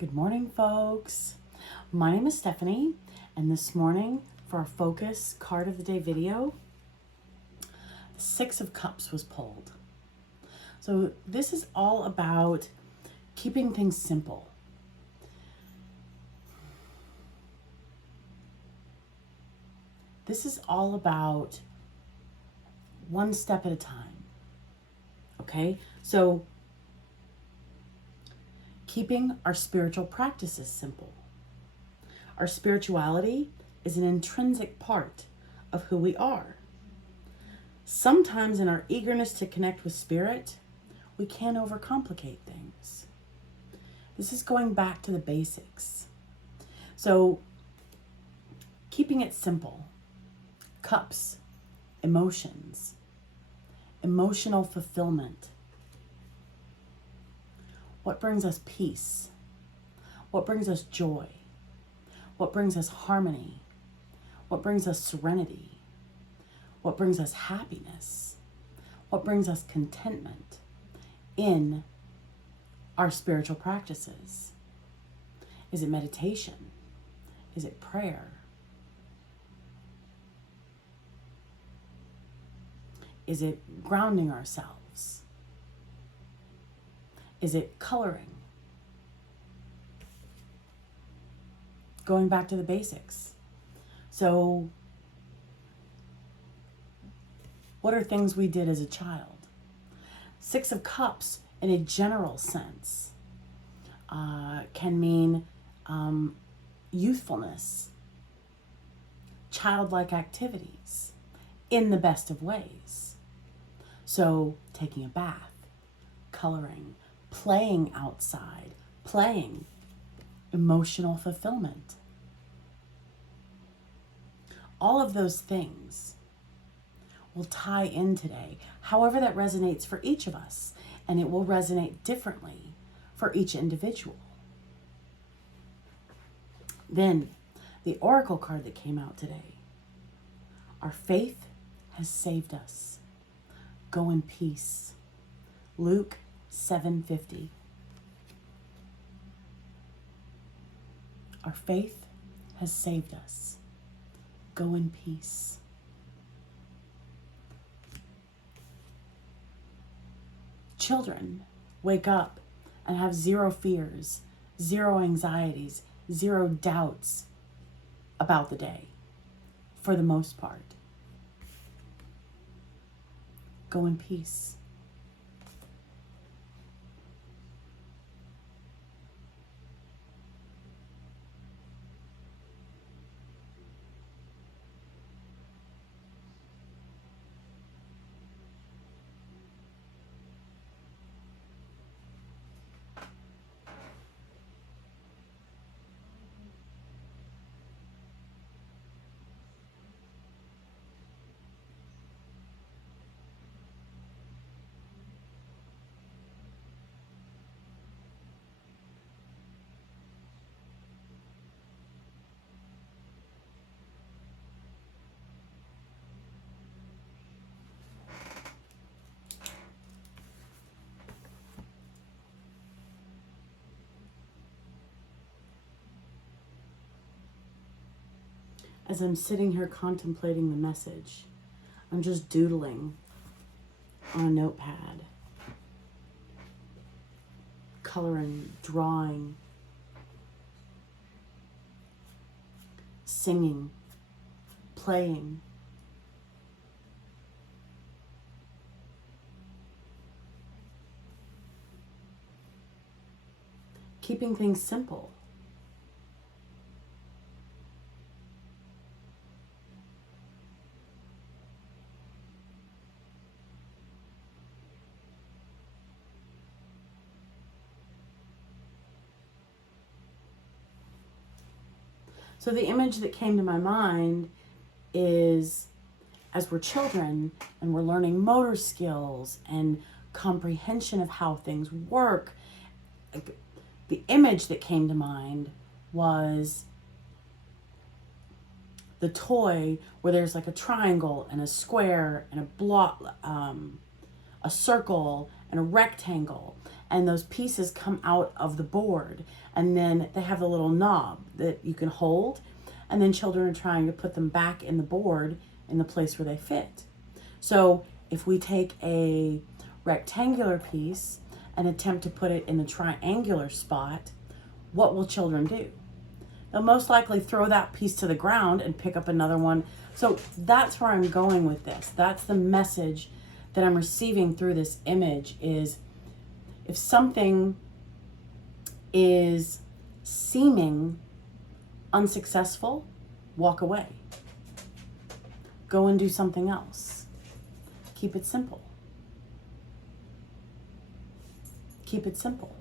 Good morning, folks. My name is Stephanie, and this morning for our focus card of the day video, the Six of Cups was pulled. So this is all about keeping things simple. This is all about one step at a time. Okay? So keeping our spiritual practices simple. Our spirituality is an intrinsic part of who we are. Sometimes in our eagerness to connect with spirit, we can overcomplicate things. This is going back to the basics. So keeping it simple. Cups, emotions, emotional fulfillment. What brings us peace? What brings us joy? What brings us harmony? What brings us serenity? What brings us happiness? What brings us contentment in our spiritual practices? Is it meditation? Is it prayer? Is it grounding ourselves? Is it coloring? Going back to the basics. So, what are things we did as a child? Six of Cups, in a general sense, can mean youthfulness, childlike activities, in the best of ways. So, taking a bath, coloring, playing outside, playing, emotional fulfillment. All of those things will tie in today, however that resonates for each of us, and it will resonate differently for each individual. Then, the oracle card that came out today. Our faith has saved us. Go in peace. Luke 7:50. Our faith has saved us. Go in peace. Children wake up and have zero fears, zero anxieties, zero doubts about the day, for the most part. Go in peace. As I'm sitting here contemplating the message, I'm just doodling on a notepad, coloring, drawing, singing, playing. Keeping things simple. So the image that came to my mind is, as we're children and we're learning motor skills and comprehension of how things work, the image that came to mind was the toy where there's like a triangle and a square and a block, a circle and a rectangle, and those pieces come out of the board, and then they have the little knob that you can hold, and then children are trying to put them back in the board in the place where they fit. So if we take a rectangular piece and attempt to put it in the triangular spot, what will children do? They'll most likely throw that piece to the ground and pick up another one. So that's where I'm going with this. That's the message that I'm receiving through this image is, if something is seeming unsuccessful, walk away. Go and do something else. Keep it simple. Keep it simple.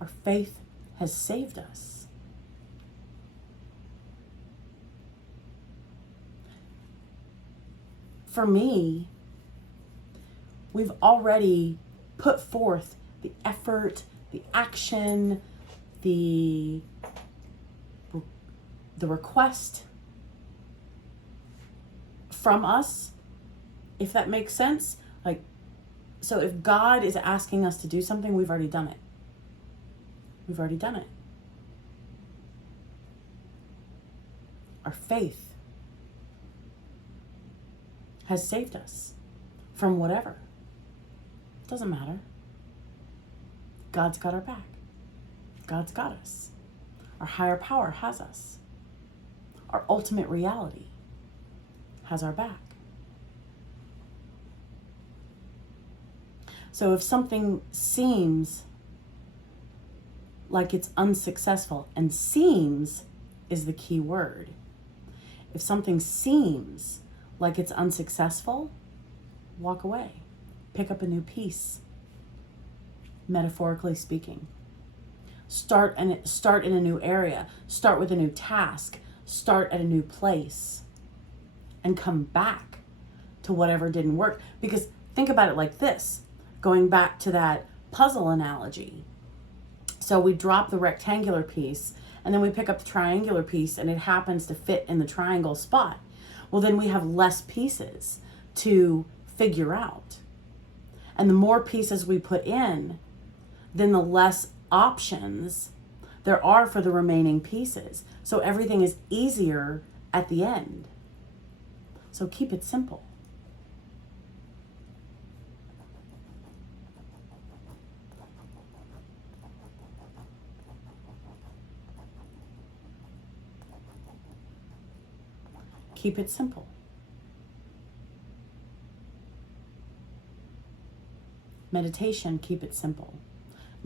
Our faith has saved us. For me, we've already put forth the effort, the action, the request from us, if that makes sense. Like, so if God is asking us to do something, we've already done it. We've already done it. Our faith has saved us from whatever. Doesn't matter. God's got our back. God's got us. Our higher power has us. Our ultimate reality has our back. So if something seems like it's unsuccessful, and seems is the key word. If something seems like it's unsuccessful, walk away. Pick up a new piece, metaphorically speaking. Start in a new area. Start with a new task. Start at a new place. And come back to whatever didn't work. Because think about it like this, going back to that puzzle analogy. So we drop the rectangular piece, and then we pick up the triangular piece, and it happens to fit in the triangle spot. Well, then we have less pieces to figure out. And the more pieces we put in, then the less options there are for the remaining pieces. So everything is easier at the end. So keep it simple. Keep it simple. Meditation, keep it simple.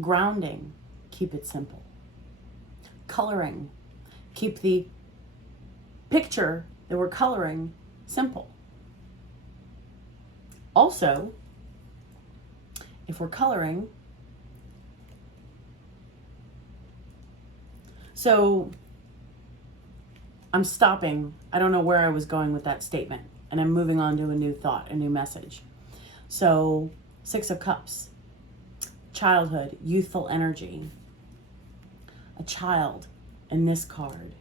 Grounding, keep it simple. Coloring, keep the picture that we're coloring simple. Also, if we're coloring, so I'm stopping. I don't know where I was going with that statement, and I'm moving on to a new thought, a new message. So, 6 of Cups, childhood, youthful energy, a child in this card.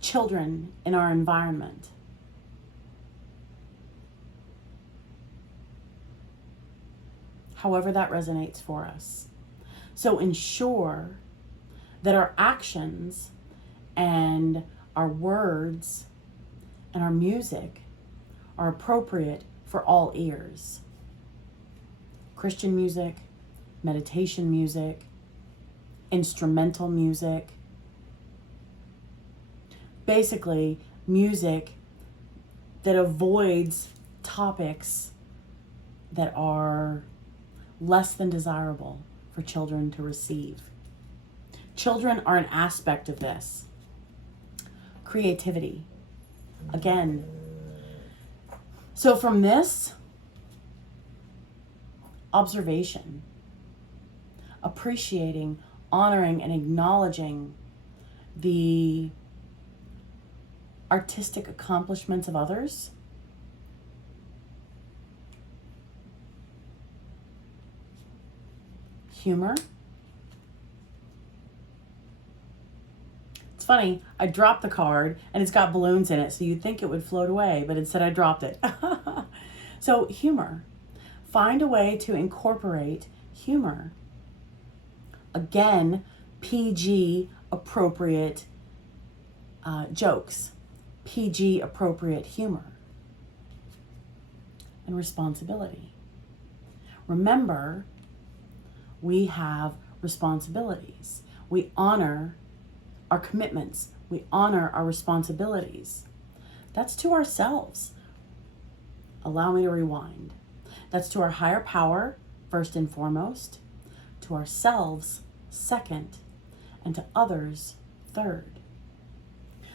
Children in our environment. However that resonates for us. So ensure that our actions and our words and our music are appropriate for all ears. Christian music, meditation music, instrumental music. Basically, music that avoids topics that are less than desirable for children to receive. Children are an aspect of this. Creativity. Again. So from this, observation, appreciating, honoring, and acknowledging the artistic accomplishments of others, humor. It's funny, I dropped the card and it's got balloons in it, so you'd think it would float away, but instead I dropped it. So humor. Find a way to incorporate humor. Again, PG appropriate jokes, PG appropriate humor, and responsibility. Remember, we have responsibilities. We honor our commitments. We honor our responsibilities. That's to ourselves. Allow me to rewind. That's to our higher power, first and foremost, to ourselves, second, and to others, third.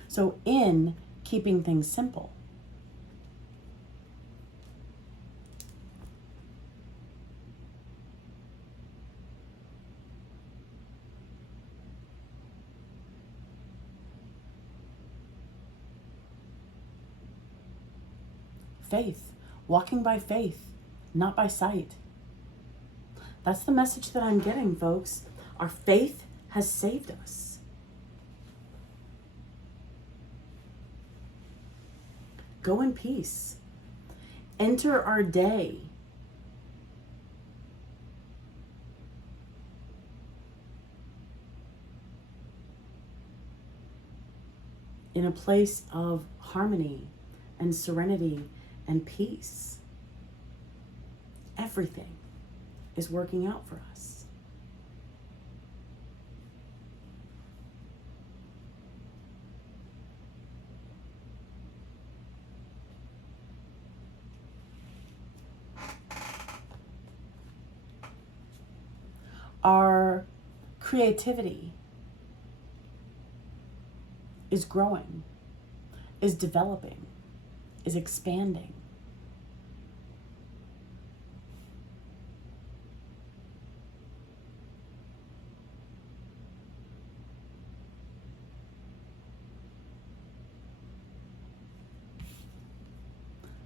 So in keeping things simple, faith, walking by faith, not by sight. That's the message that I'm getting, folks. Our faith has saved us. Go in peace. Enter our day in a place of harmony and serenity and peace. Everything is working out for us. Our creativity is growing, is developing, is expanding.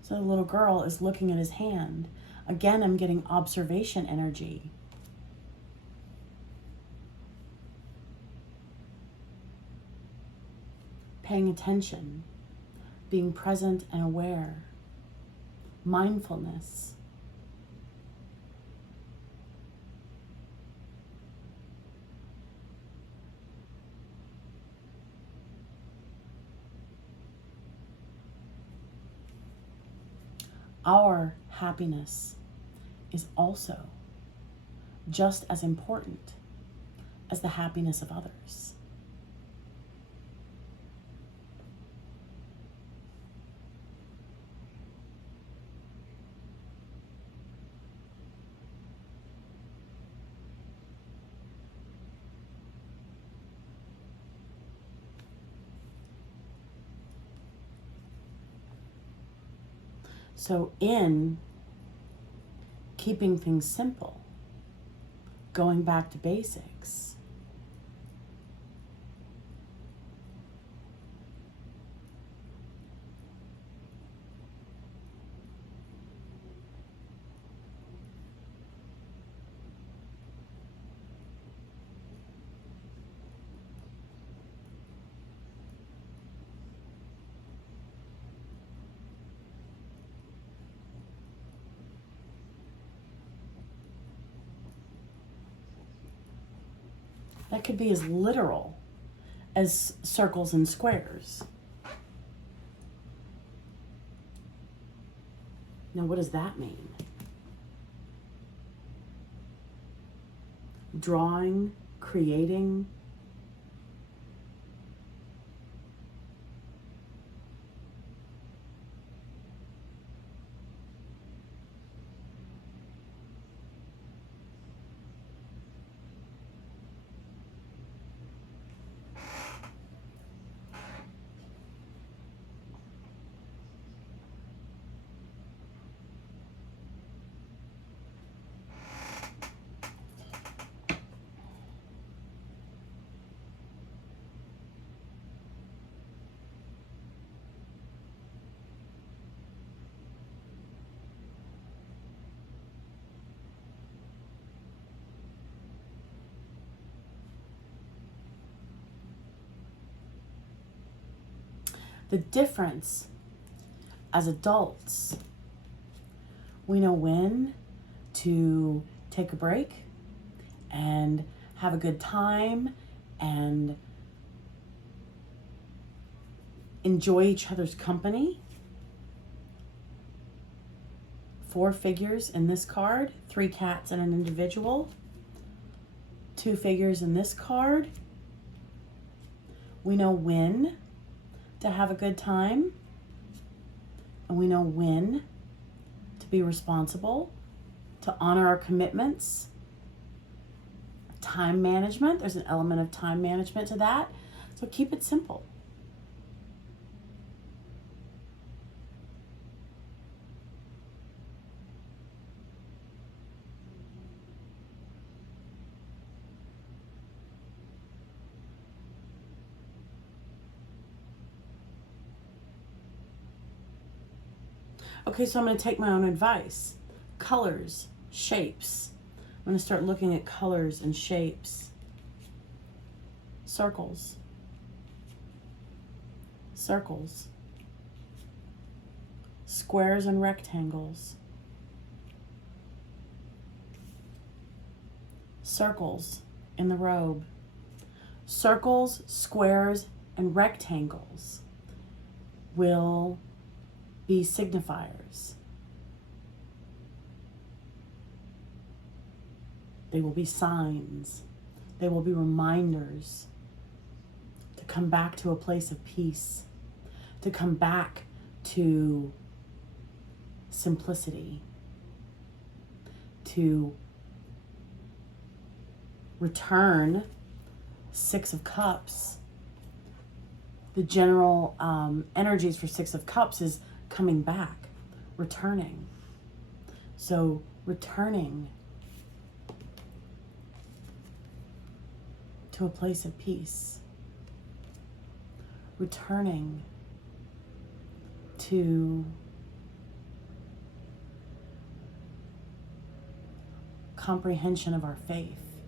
So the little girl is looking at his hand. Again, I'm getting observation energy. Paying attention, being present and aware, mindfulness. Our happiness is also just as important as the happiness of others. So in keeping things simple, going back to basics, that could be as literal as circles and squares. Now, what does that mean? Drawing, creating. The difference as adults, we know when to take a break and have a good time and enjoy each other's company. 4 figures in this card, 3 cats and an individual. 2 figures in this card. We know when to have a good time, and we know when to be responsible, to honor our commitments. Time management, there's an element of time management to that. So keep it simple. Okay, so I'm going to take my own advice. Colors, shapes. I'm going to start looking at colors and shapes. Circles. Circles. Squares and rectangles. Circles in the robe. Circles, squares, and rectangles will be signifiers. They will be signs. They will be reminders to come back to a place of peace, to come back to simplicity, to return 6 of Cups. The general energies for 6 of Cups is coming back, returning. So returning to a place of peace, returning to comprehension of our faith,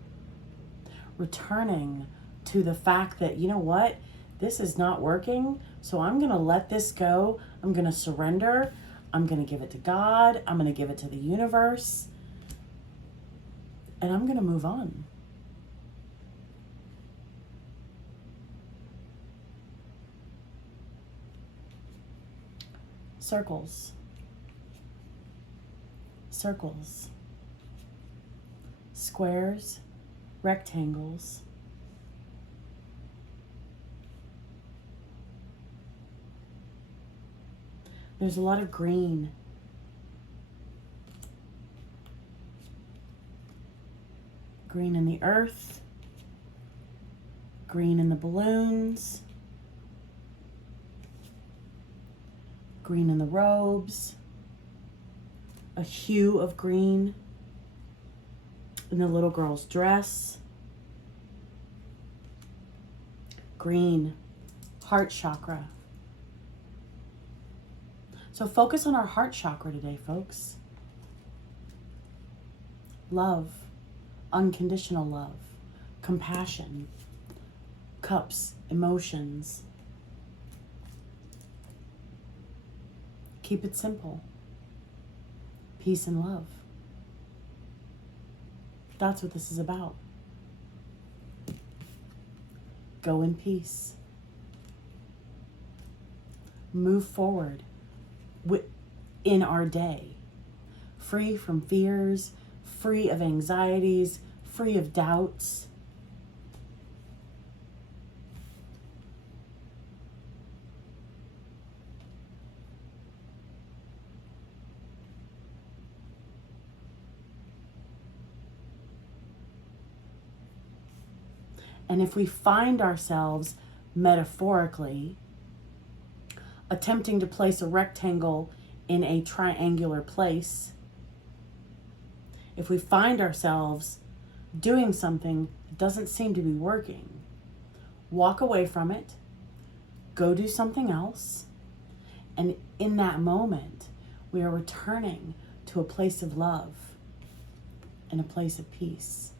returning to the fact that, you know what, this is not working, so I'm going to let this go. I'm going to surrender. I'm going to give it to God. I'm going to give it to the universe. And I'm going to move on. Circles. Circles. Squares. Rectangles. There's a lot of green. Green in the earth. Green in the balloons. Green in the robes. A hue of green in the little girl's dress. Green, heart chakra. So focus on our heart chakra today, folks. Love, unconditional love, compassion, cups, emotions. Keep it simple. Peace and love. That's what this is about. Go in peace. Move forward in our day, free from fears, free of anxieties, free of doubts. And if we find ourselves metaphorically attempting to place a rectangle in a triangular place, if we find ourselves doing something that doesn't seem to be working, walk away from it, go do something else, and in that moment, we are returning to a place of love and a place of peace.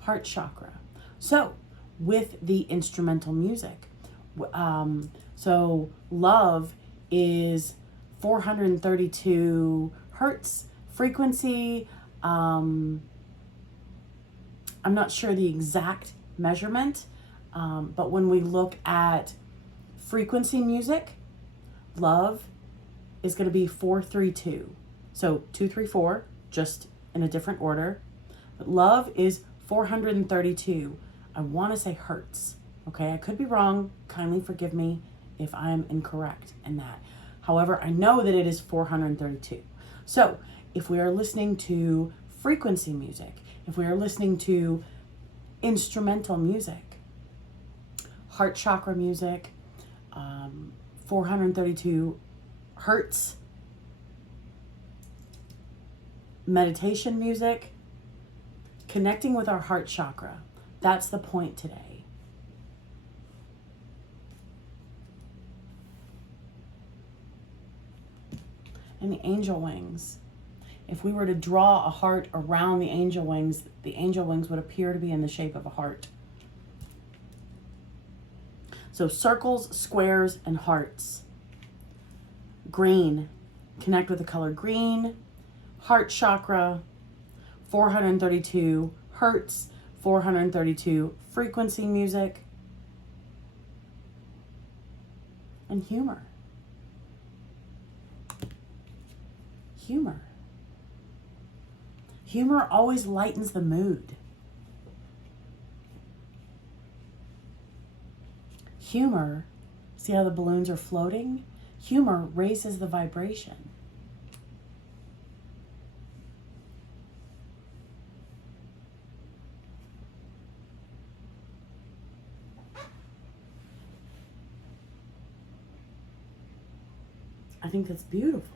Heart chakra. So, with the instrumental music, So love is 432 hertz frequency. I'm not sure the exact measurement, but when we look at frequency music, love is going to be 432. So 234, just in a different order. But love is 432. I want to say hertz. Okay, I could be wrong. Kindly forgive me if I am incorrect in that. However, I know that it is 432. So if we are listening to frequency music, if we are listening to instrumental music, heart chakra music, 432 hertz, meditation music, connecting with our heart chakra. That's the point today. And the angel wings. If we were to draw a heart around the angel wings would appear to be in the shape of a heart. So circles, squares, and hearts. Green. Connect with the color green. Heart chakra. 432 hertz. 432 frequency music. And humor. Humor. Humor always lightens the mood. Humor, see how the balloons are floating? Humor raises the vibration. I think that's beautiful.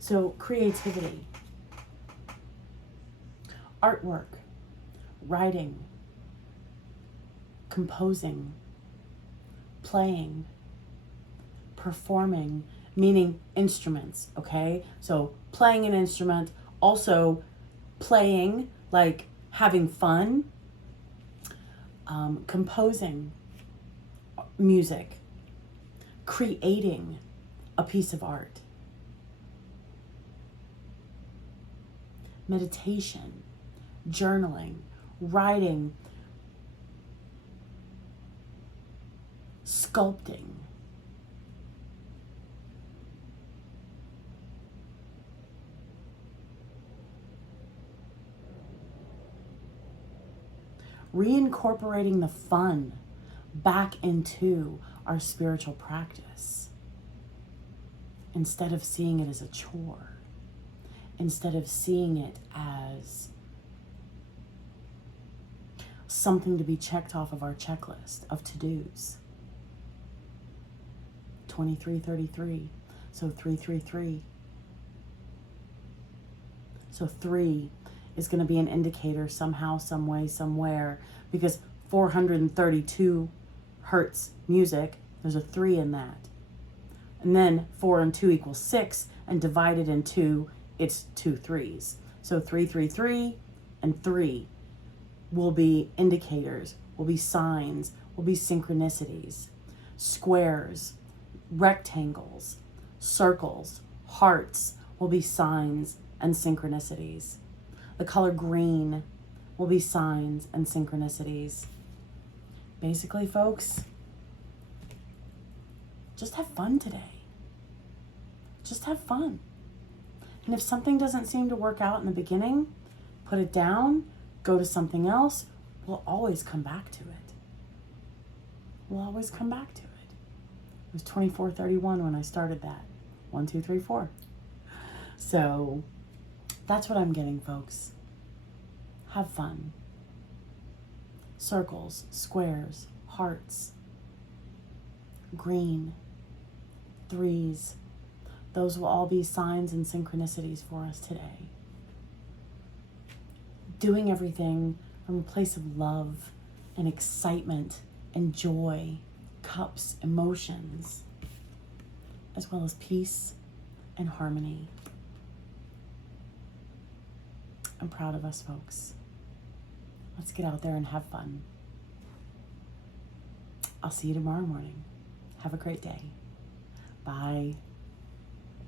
So creativity, artwork, writing, composing, playing, performing, meaning instruments, okay? So playing an instrument, also playing, like having fun, composing music, creating a piece of art. Meditation, journaling, writing, sculpting. Reincorporating the fun back into our spiritual practice instead of seeing it as a chore. Instead of seeing it as something to be checked off of our checklist of to-dos. 2333, so 333. So 3 is going to be an indicator somehow, some way, somewhere, because 432 hertz music, there's a 3 in that. And then 4 and 2 equals 6, and divided in 2, it's 2 3s. So 333 and 3 will be indicators, will be signs, will be synchronicities. Squares, rectangles, circles, hearts will be signs and synchronicities. The color green will be signs and synchronicities. Basically, folks, just have fun today. Just have fun. And if something doesn't seem to work out in the beginning, put it down, go to something else. We'll always come back to it. We'll always come back to it. It was 24:31 when I started that. 1, 2, 3, 4. So that's what I'm getting, folks. Have fun. Circles, squares, hearts, green, 3s. Those will all be signs and synchronicities for us today. Doing everything from a place of love and excitement and joy cups emotions, as well as peace and harmony. I'm proud of us, folks. Let's get out there and have fun. I'll see you tomorrow morning. Have a great day. Bye.